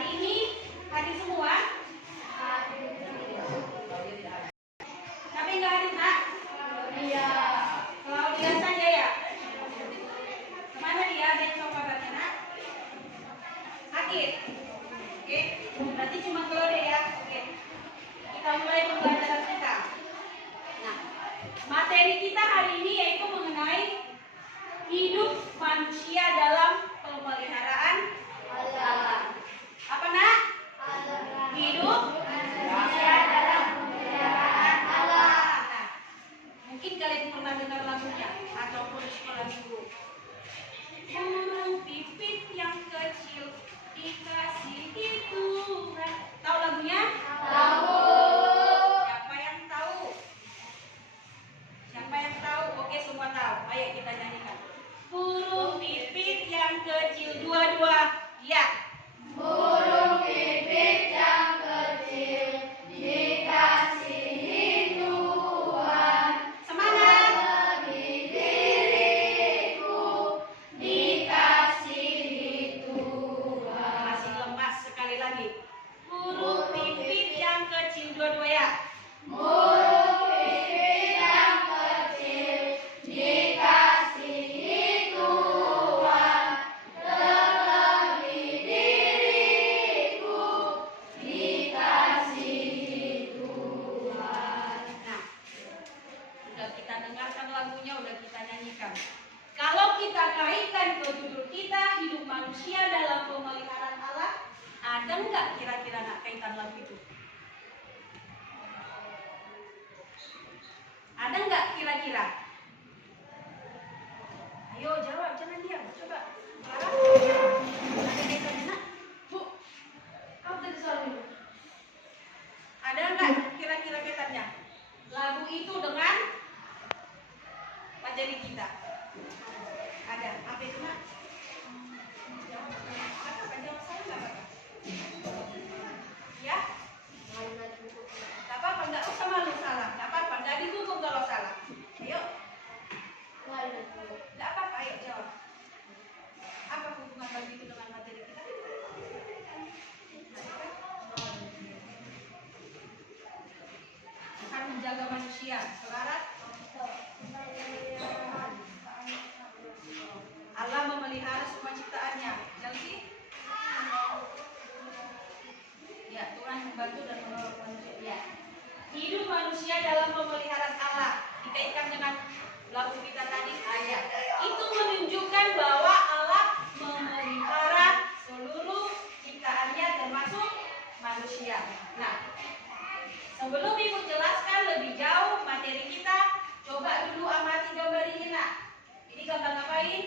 Hari ini hadir semua? Tapi nggak hadir, Nak? Iya. Claudia saja ya? Kemana dia? Ada yang tahu kabarnya, Nak? Sakit? Oke, berarti cuma Claudia ya? Oke. Kita mulai pembelajaran kita. Nah, materi kita hari ini yaitu mengenai hidup manusia dalam pemeliharaan Allah. Apa, Nak? Hidup manusia dalam pemeliharaan Allah. Nah, mungkin kalian pernah dengar lagunya ataupun sekolah minggu. Burung pipit yang kecil dikasihi Tuhan. Tahu lagunya? Tahu. Siapa yang tahu? Siapa yang tahu? Oke, semua tahu. Ayo kita nyanyikan. Burung pipit yang kecil, dua-dua. Ya. Burung pipit yang kecil dikasihi Tuhan. Semangat. Lebih diriku dikasihi Tuhan. Masih lemas, sekali lagi. Burung pipit yang kecil, dua-dua ya. Burung pipit yang kecil dikasihi Tuhan. Terlebih diriku dikasihi Tuhan. Nah, sudah kita dengarkan lagunya, udah kita nyanyikan. Kalau kita kaitkan ke judul kita, hidup manusia dalam pemeliharaan Allah, ada nggak kira-kira nak kaitan lagu itu? Ada nggak kira-kira? Ayo jawab, jangan diam. Coba. Clara, ada kaitannya, Nak? Bu, kamu tadi soal dulu. Ada nggak kira-kira kaitannya? Lagu itu dengan materi kita. Ada. Apa itu, Nak? Jawab. Apa? Jawab saya nggak apa-apa. Ya? Nggak apa-apa, nggak usah malu salah. Nggak apa-apa, nggak dihukum kalau salah. Ayo. Nggak apa-apa, ayo jawab. Apa hubungan lagu itu dengan materi kita? Akan menjaga manusia. Selaras? Allah memelihara semua ciptaannya. Chelsea? Ya, Tuhan membantu dan menolong manusia. Ya. Hidup manusia dalam pemeliharaan Allah dikaitkan dengan lagu kita tadi ayat. Itu menunjukkan bahwa Allah memelihara seluruh ciptaannya termasuk manusia. Nah, sebelum Ibu jelaskan lebih jauh materi kita, coba dulu amati gambar ini, Nak. Ini gambar ngapain?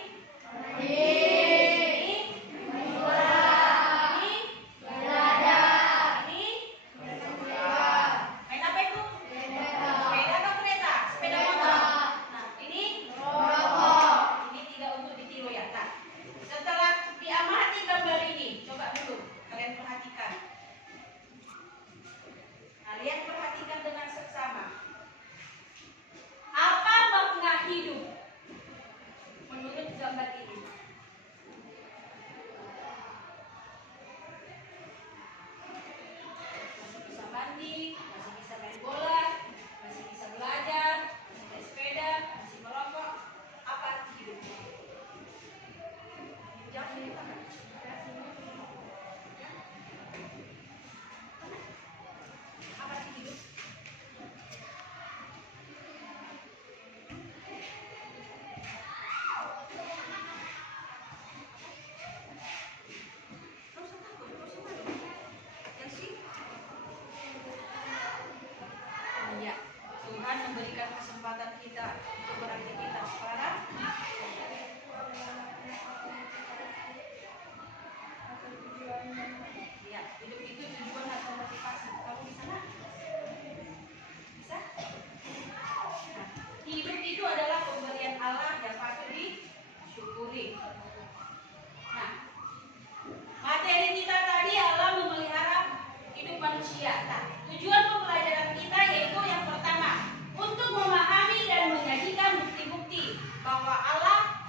Ini main apa itu? Sepeda atau kereta? Sepeda motor. Nah, ini rokok. Ini tidak untuk ditiru ya. Nah, setelah diamati gambar ini, coba dulu kalian perhatikan. Kalian perhatikan dengan seksama. Apa makna hidup menurut gambar ini? Masih bisa mandi, masih bisa main bola, masih bisa belajar, masih naik sepeda, masih merokok. Apa arti hidup? Jangan dilupakan. Apa arti hidup? Nggak usah takut, nggak usah malu. Chelsea? Iya, Tuhan memberikan kesempatan kita untuk beraktivitas. Clara? Iya, hidup itu tujuan atau motivasi. Kamu bisa nggak? Bisa? Nah, hidup itu adalah pemberian Allah yang patut disyukuri. Nah, materi kita tadi Allah memelihara hidup manusia. Nah, tujuan pembelajaran kita yaitu yang pertama, untuk memahami dan menyajikan bukti-bukti bahwa Allah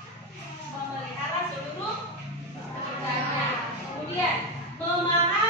memelihara seluruh ciptaannya. Kemudian, memahami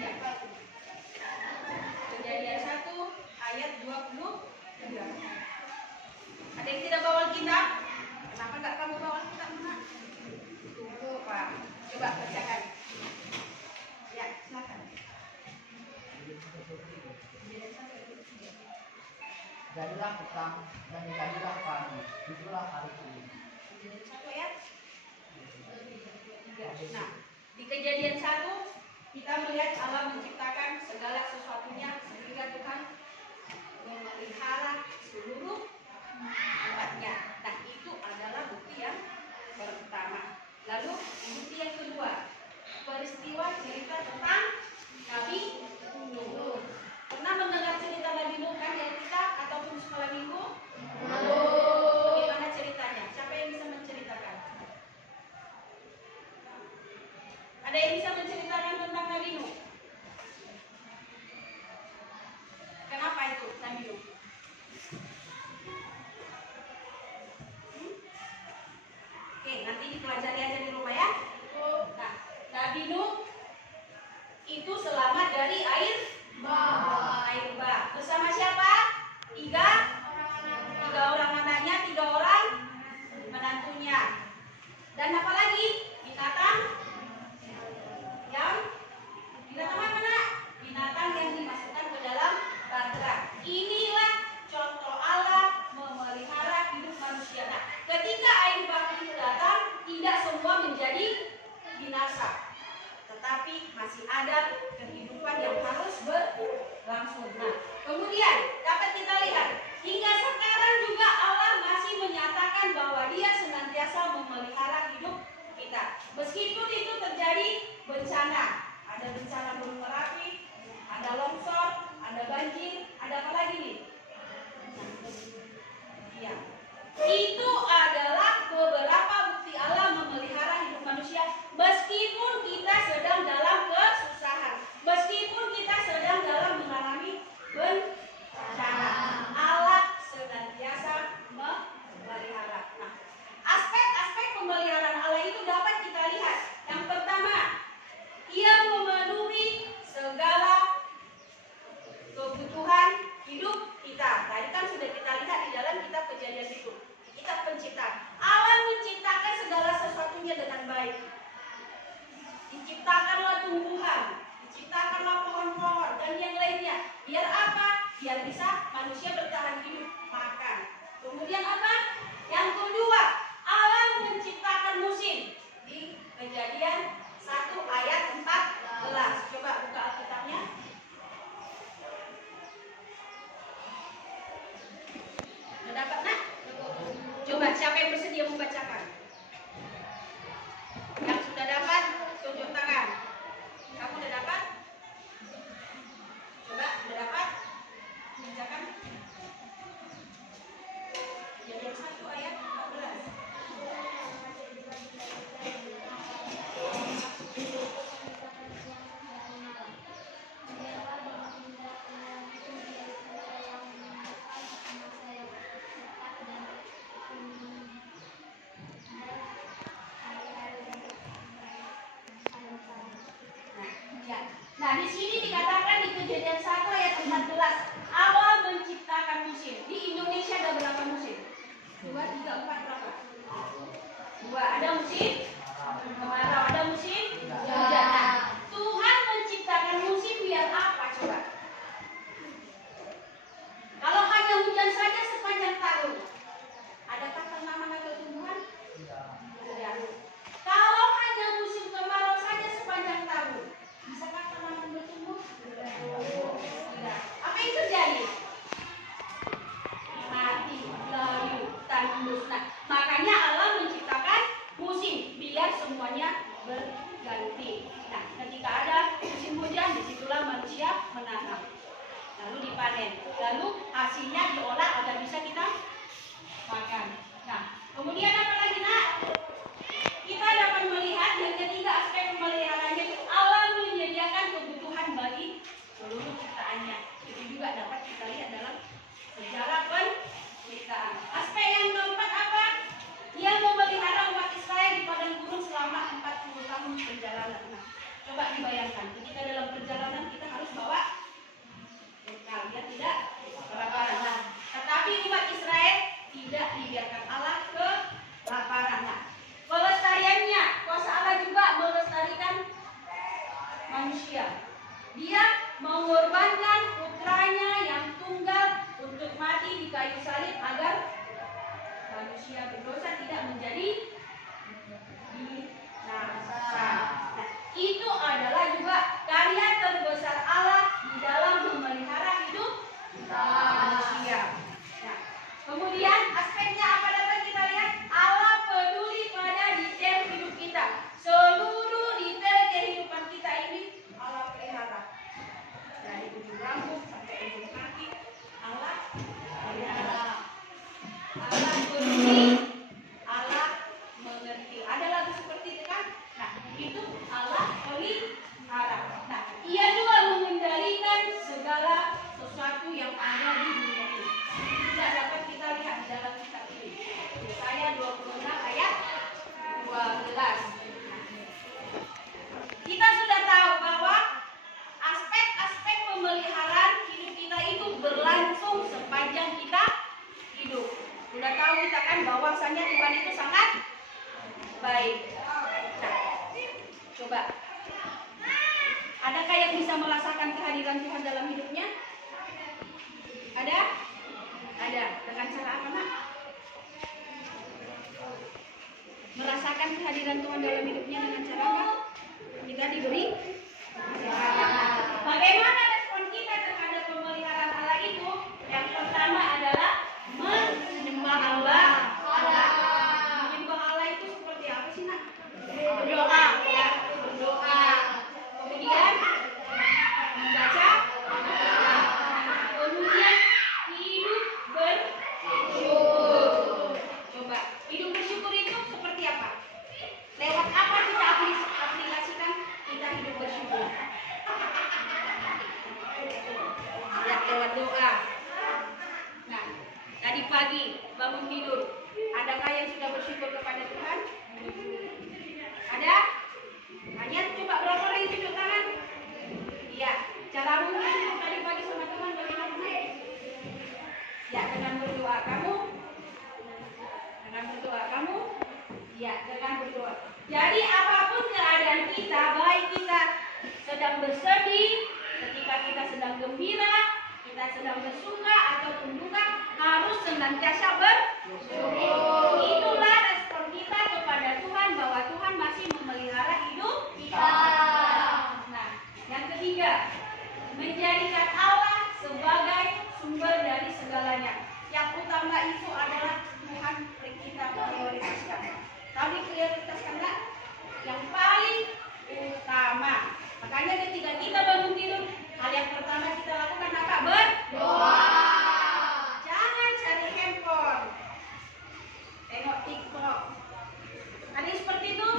ya. Kejadian 1 ayat 23. Ada yang tidak bawa kitab? Kenapa nggak kamu bawa kitab, Nak? Tunggu, Pak. Coba bacakan. Ya, silakan. Jadilah petang dan jadilah pagi, itulah hari ini. Kejadian 1 ayat 3. Nah, di kejadian 1 kita melihat Allah menciptakan segala sesuatunya sehingga Tuhan memelihara seluruh alatnya. Nah, itu adalah bukti yang pertama. Lalu bukti yang kedua, peristiwa cerita tentang Nabi Nuh. Pernah mendengar cerita Nabi Nuh kan dari kita ataupun sekolah minggu? Bagaimana ceritanya? Siapa yang bisa menceritakan? Ada yang bisa menceritakan tentang Nabi Nuh? Kenapa itu Nabi Nuh? Oke, nanti dipelajari aja di rumah ya. Nah, Nabi Nuh itu selamat dari air bah. Bersama siapa? Tiga orang anaknya, 3 orang menantunya. Dan apa lagi? Binatang mana? Binatang yang dimasukkan ke dalam bahtera. Inilah contoh Allah memelihara hidup manusia. Nah, ketika air bah itu datang, tidak semua menjadi binasa, tetapi masih ada kehidupan yang harus berlangsung. Nah, kemudian dapat kita lihat hingga sekarang juga Allah masih menyatakan bahwa Dia senantiasa memelihara hidup kita. Meskipun itu terjadi bencana, ada bencana gunung Merapi, ada longsor, ada banjir, ada apa lagi nih? Ya, itu adalah beberapa bukti Allah memelihara hidup manusia. Meskipun kita sedang dalam kesusahan, meskipun kita sedang dalam mengalami bencana, Allah senantiasa memelihara. Nah, aspek-aspek pemeliharaan Allah itu dapat kita lihat. Yang pertama, Ia memenuhi segala kebutuhan hidup kita. Tadi kan sudah kita lihat di dalam kitab Kejadian itu, kitab penciptaan. Allah menciptakan segala sesuatunya dengan baik. Diciptakanlah tumbuhan, diciptakanlah pohon-pohon dan yang lainnya. Biar apa? Biar bisa manusia bertahan hidup, makan. Kemudian apa? Yang kedua, Allah menciptakan musim. Di Kejadian 1 ayat 14. Coba buka Alkitabnya. Sudah dapat, Nak? Coba siapa yang bersedia membacakan? Yang sudah dapat, tunjuk tangan. Kamu udah dapat? Coba, udah dapat? Bacakan. Kejadian 1 ayat 14. Nah, di sini dikatakan di Kejadian 1 ayat 14, Allah menciptakan musim. Di Indonesia ada berapa musim? 2, 3, 4 berapa? 2. Ada musim kemarau, ada musim hujan. Nah, Tuhan menciptakan musim biar apa coba? Kalau hanya hujan saja sepanjang tahun, adakah tanaman atau tumbuhan? Tidak. Kalau hanya musim kemarau saja sepanjang tahun, bisakah tanaman bertumbuh? Tidak. Apa yang terjadi? Mati, layu, tandus. Nah, makanya Allah menciptakan musim biar semuanya berganti. Nah, ketika ada musim hujan, disitulah manusia menanam, lalu dipanen, lalu hasilnya diolah agar bisa kita makan. Nah, kemudian apa lagi, Nak? Kita dapat melihat yang ketiga aspek pemeliharaannya, Allah menyediakan kebutuhan bagi seluruh ciptaannya. Itu juga dapat kita lihat dalam sejarah penciptaan. Aspek yang keempat apa? Dia memelihara umat Israel di padang gurun selama 40 tahun perjalanan. Nah, coba dibayangkan ketika dalam perjalanan manusia. Dia mengorbankan putranya yang tunggal untuk mati di kayu salib agar manusia berdosa tidak menjadi binasa. Nah, itu adalah juga karya terbesar Allah di dalam memelihara hidup manusia. Nah, kemudian aspeknya apa dapat kita lihat? Allah peduli pada detail hidup kita. Seluruh detail kehidupan kita ini Allah pelihara. Dari ujung rambut sampai ujung kaki Allah pelihara. Allah peduli, Allah mengerti. Ada lagu seperti itu kan? Nah, itu Allah pelihara. Nah, Ia juga mengendalikan segala sesuatu yang ada di dunia ini. Tidak dapat kita lihat di dalam kitab ini. Yesaya 26 ayat 12. Kita sudah tahu bahwa aspek-aspek pemeliharaan hidup kita itu berlangsung sepanjang kita hidup. Sudah tahu kita kan bahwasanya Tuhan itu sangat baik. Nah, coba. Adakah yang bisa merasakan kehadiran Tuhan dalam hidupnya? Ada? Ada. Dengan cara apa, Nak? Merasakan kehadiran Tuhan dalam hidupnya dengan cara apa? Kita diberi. Bagaimana respon kita terhadap pemeliharaan Allah itu? Yang pertama adalah menyembah Allah. Menyembah Allah itu seperti apa sih, Nak? Berdoa. Ya, berdoa. Kemudian membaca. Kemudian hidup bersyukur. Coba, hidup bersyukur itu seperti apa? Lewat apa kita aplikasikan kita hidup bersyukur? Ya, lewat doa. Nah, tadi pagi bangun tidur, adakah yang sudah bersyukur kepada Tuhan? Ada? Hanya coba berapa orang yang tunjuk tangan? Iya, cara bersyukur tadi pagi sama Tuhan bagaimana? Ya, dengan berdoa. Kamu? Dengan berdoa. Kamu? Ya, dengan berdoa. Jadi apapun keadaan kita, baik kita sedang bersedih, ketika kita sedang gembira, kita sedang bersuka ataupun duka, harus senantiasa bersyukur. Itulah respon kita kepada Tuhan bahwa Tuhan masih memelihara hidup kita. Nah, yang ketiga, menjadikan Allah sebagai sumber dari segalanya. Yang utama itu adalah Tuhan kita prioritaskan. Tahu diprioritaskan nggak? Yang paling utama. Makanya ketika kita bangun tidur, hal yang pertama kita lakukan apa? Berdoa. Jangan cari handphone, tengok TikTok. Ada yang seperti itu?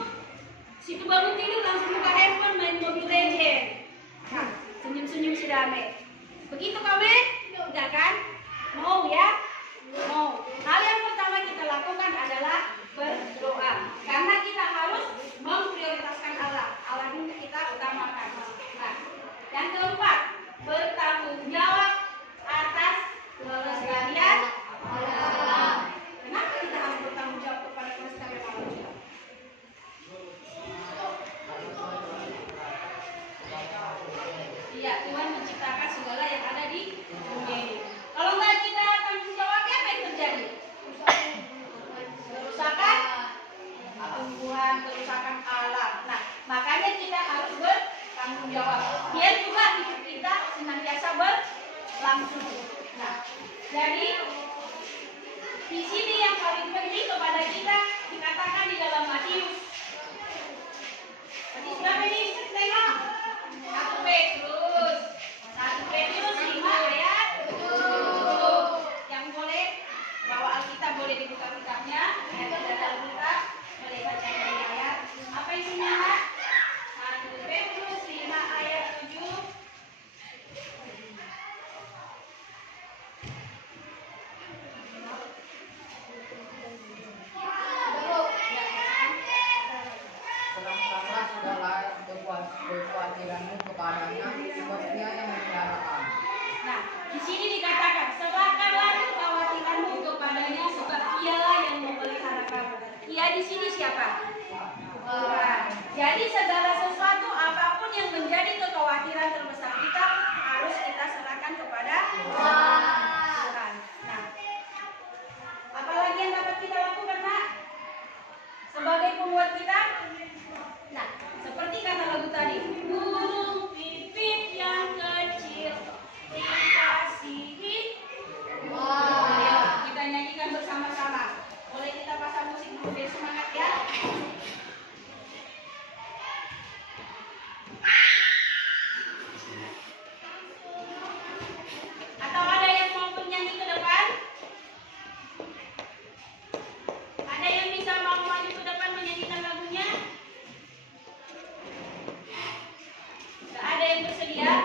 Situ bangun tidur langsung buka handphone, main Mobile Legends. Nah, senyum-senyum si rame. Begitu kami? Enggak kan? Mau ya? Mau. Hal yang pertama kita lakukan adalah berdoa. Karena kita harus memprioritaskan Allah. Allah ini kita utamakan. Nah, yang keempat, bertanggung jawab atas kelestarian alam. Kenapa kita harus bertanggung jawab kepada kelestarian alam? Iya, Tuhan menciptakan segala yang ada di dunia ini. Kalau nggak kita tanggung jawabnya, apa yang terjadi? Kerusakan tumbuhan, kerusakan alam. Nah, makanya kita harus bertanggung jawab. Biar juga hidup kita senantiasa berlangsung. Nah, jadi di sini yang paling penting kepada kita dikatakan di dalam Matius. Matius berapa ini? Tengok. 1 Petrus 5 ayat 7. Yang boleh bawa Alkitab boleh dibuka kitabnya. Yang tidak ada Alkitab boleh baca dari ayat. Apa isinya? 1 Petrus 5 ayat 7. Serahkanlah segala kekhawatiranmu kepadanya, sebab Dia yang memelihara kamu. Nah, di sini dikatakan serahkanlah kekhawatiranmu kepadanya, sebab Dialah yang memelihara kamu. Ia di sini siapa? Tuhan. Jadi segala sesuatu apapun yang menjadi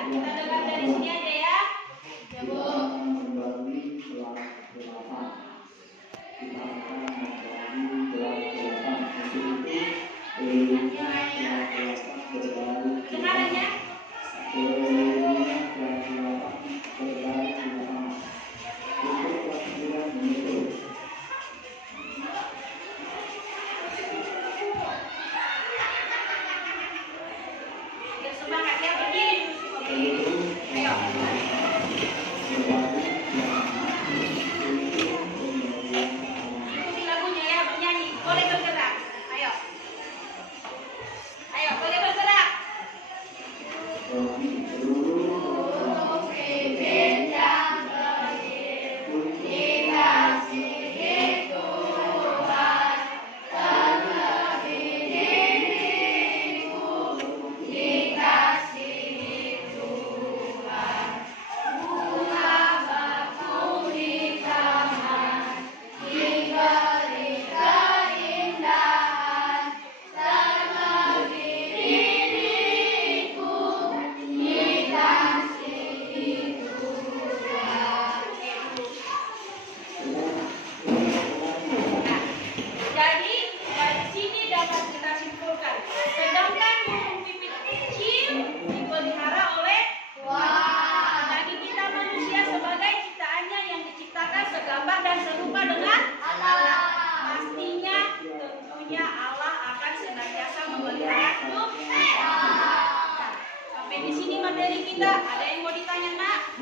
kita dengar dari sini aja ya. Ya, Bu. Membagi kelas 8. Kita akan membagi kelas 8. Untuk itu, kelas 8 berbagi Kedengarannya? Biar semangat ya, berdiri dulu semua, berdiri. Ayo. Ikuti lagunya ya, bernyanyi. Boleh bergerak. Ayo. Ayo, boleh bergerak. Pemimpin yang kecil dikasihi Tuhan, terlebih diriku dikasihi Tuhan. Bunga bakung di taman diberi keindahan, terlebih diriku dikasihi Tuhan. Jadi dari sini dapat kita simpulkan, sedangkan burung pipit kecil dipelihara oleh Wah, Jadi kita manusia sebagai ciptaannya yang diciptakan segambar dan serupa dengan Allah. Pastinya tentunya Allah akan senantiasa memelihara hidup kita. Nah, sampai di sini materi kita. Ada yang mau ditanya, Nak?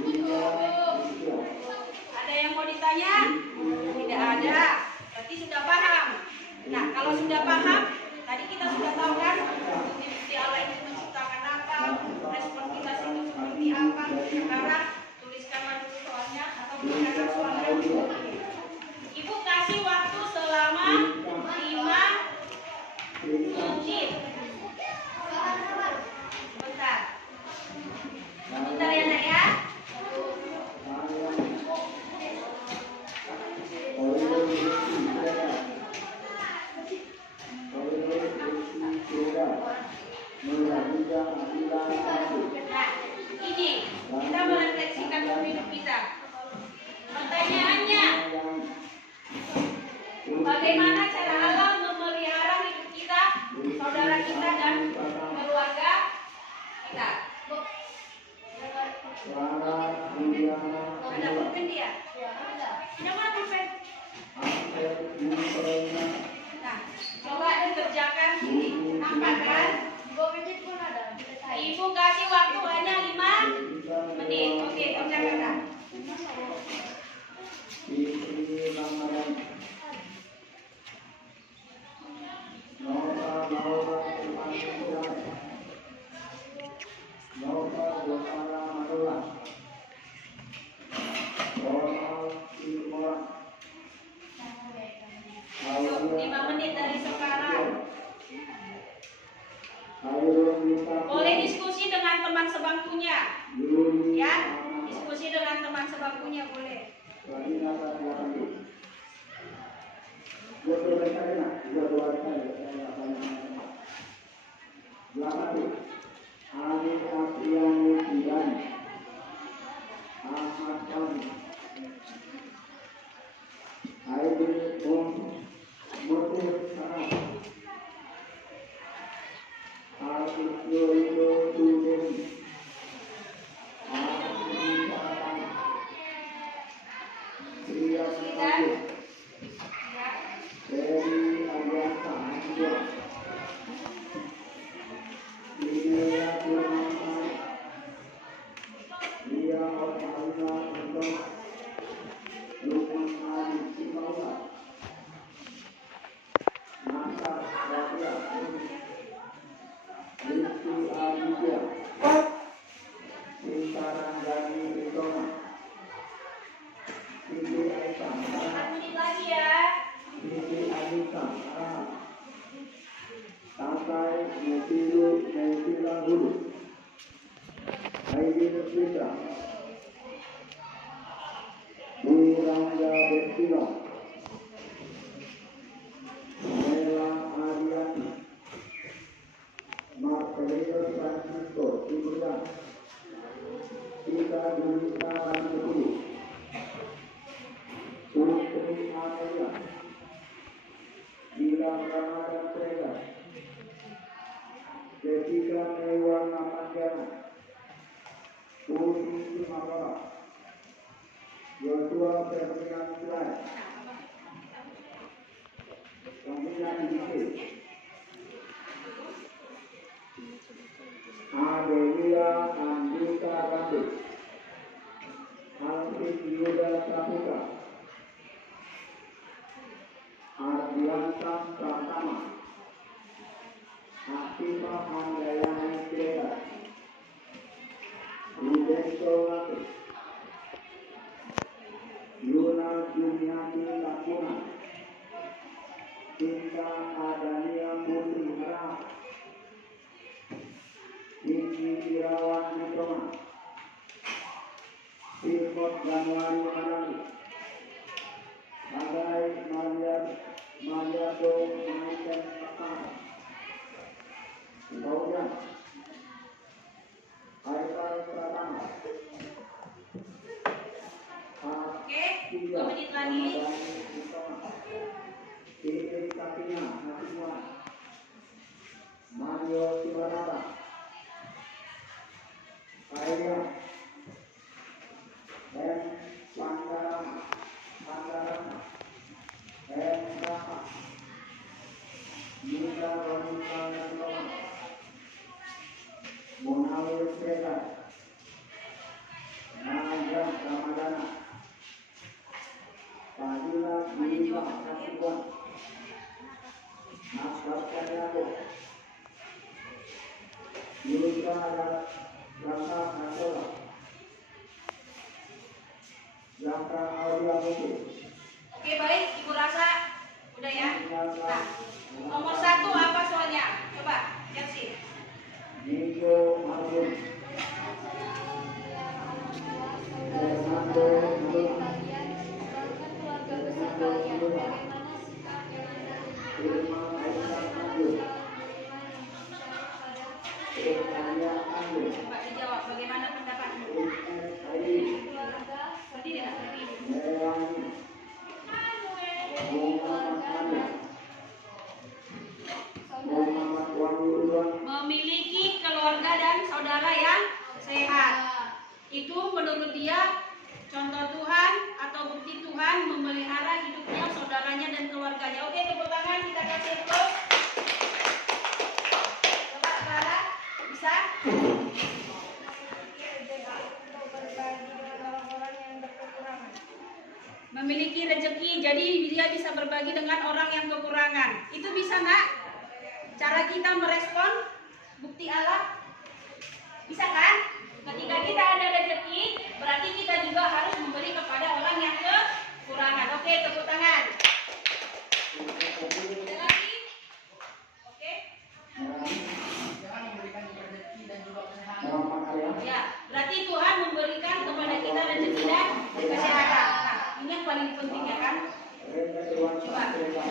Ada yang mau ditanya? Tidak ada. Berarti sudah paham. Nah, kalau sudah paham, tadi kita sudah tahu kan bukti-bukti Allah itu menciptakan apa, respon kita itu seperti apa. Sekarang tuliskanlah dulu soalnya atau berikan soalnya. Ibu kasih waktu selama 5 menit. Bentar. Bentar ya, Nak ya. Nah, ini kita merefleksikan hidup kita. Pertanyaannya, bagaimana cara Allah memelihara hidup kita, saudara kita dan keluarga kita? Ada pulpen dia? Ada mana pulpen? Nah, coba dikerjakan sini. Nampak kan? Ibu kasih waktu hanya 5 menit. Oke, kerjakan. Ayo, 5 menit dari sekarang. Boleh diskusi dengan teman sebangkunya. Ya, diskusi dengan teman sebangkunya boleh. Sudah? Ya. Julita Ranupulu, Putri Amelia, Gilang Ramadan Sega, Jessica Mewana Panjana, Putri Sumawara, Joshua Ferdian Silai, Pembina Dikit, Adelia Andika Rambut, Alvin Yuda Saputra, Ardianta Pratama, Akifah Handayani Kreta, Rudenso Latu, Yuna Jumiati Lakuna, Cinta Adania Putri Hara, Niki Irawan Nutroma, Silkot Januari Manali, Agai Mariado Maiten Pakana, Baujan, Haikal Pratama, Oke, 2 menit lagi. Titik kakinya Nasimuan, Mario Siwanata, Kaya, M. Pangarama, M. Rama, Nita Ronika Nandoma, Munawir Sega, Naga Ramadana, Padilla Nisa Nasimuan, Nasab Kanyago, Yusra Rasa Nasola, Jaka Aulia Mutu. Oke, baik, Ibu Rasa. Udah ya? Nah, nomor 1 apa soalnya? Coba, lihat sih. Niko Marbun, Fernando Marbun, Keluarga besar kalian, bagaimana sikap yang Anda tunjukkan Irma Aisyah Tanjung, Irmania Tanjung, Coba dijawab, bagaimana pendapatmu? Ismet Aidi, keluarga Berdiri, tidak berdiri. Melani, Muhammad Amir, Muhammad Wahyu Ridwan, Memiliki keluarga dan saudara yang sehat. Itu menurut dia contoh Tuhan atau bukti Tuhan memelihara hidupnya, saudaranya dan keluarganya. Oke, tepuk tangan, kita kasih applause. Coba Clara, bisa? Memiliki rezeki, jadi dia bisa berbagi dengan orang yang kekurangan. Itu bisa nak? Cara kita merespon bukti Allah, bisa kan? Ketika kita ada rezeki, berarti kita juga harus memberi kepada orang yang kekurangan. Oke, tepuk tangan. Ada lagi? Oke. Jangan memberikan rezeki dan juga kesehatan. Muhammad Arya, Ya, berarti Tuhan memberikan kepada kita rezeki dan kesehatan. Nah, ini yang paling penting ya kan? Reza Dewansa Coba. Srega,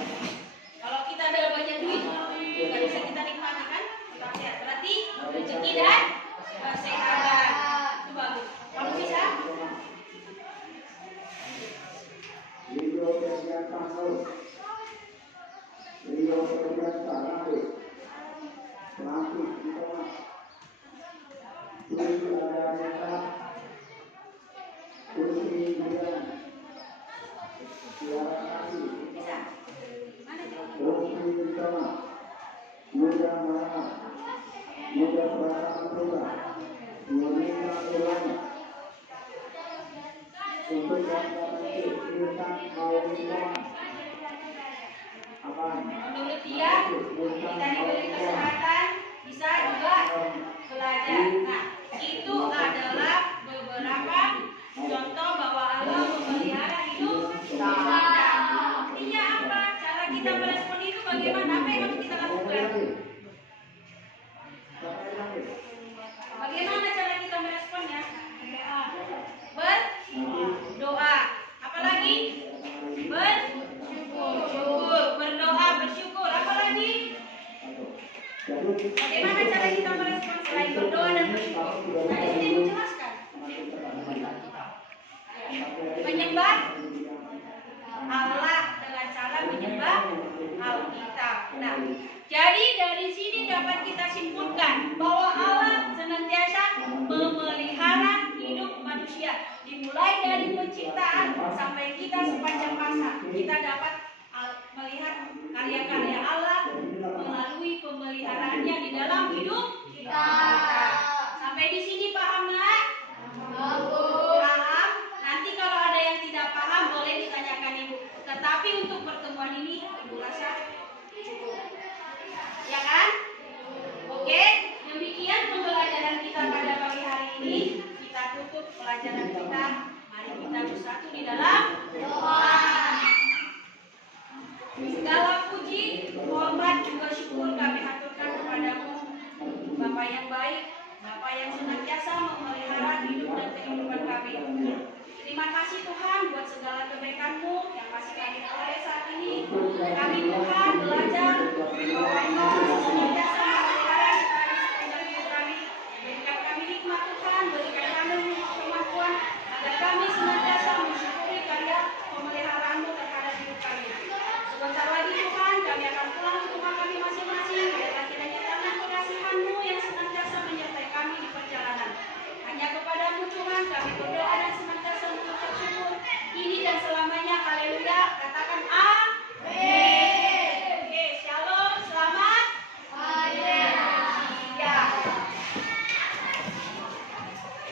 Kalau kita ada banyak duit, nggak bisa kita nikmati kan? Sehat. Berarti rezeki dan kesehatan. Itu bagus. Kamu bisa? Rio Ferdian Tanur, Rio Ferdian Tanur, Francis Ditoma, Susi Adrianeta, Susi Julian, Tiara Kasih, Bisa? Mana coba? Rosi Ditoma, Yuda Mara, Yuda Pratama Putra, Yunita Irwana, untuk jangka pendek Intan Maulidoma, Aman, Menurut dia, kita diberi kesehatan, bisa juga belajar. Nah, itu adalah beberapa contoh bahwa Allah memelihara hidup kita. Artinya apa? Cara kita merespon itu bagaimana? Apa yang harus kita lakukan? karya Allah melalui pemeliharaannya di dalam hidup kita. Sampai di sini paham nggak? Paham? Nanti kalau ada yang tidak paham boleh ditanyakan Ibu. Tetapi untuk pertemuan ini Ibu rasa cukup. Ya kan? Oke, demikian pembelajaran kita pada pagi hari ini. Kita tutup pelajaran kita. Mari kita bersatu di dalam doa. Segala puji, hormat juga syukur kami aturkan kepadamu, Bapa yang baik, Bapa yang senantiasa memelihara hidup dan kehidupan kami. Terima kasih Tuhan buat segala kebaikan-Mu yang masih kami peroleh saat ini. Kami Tuhan belajar bahwa Engkau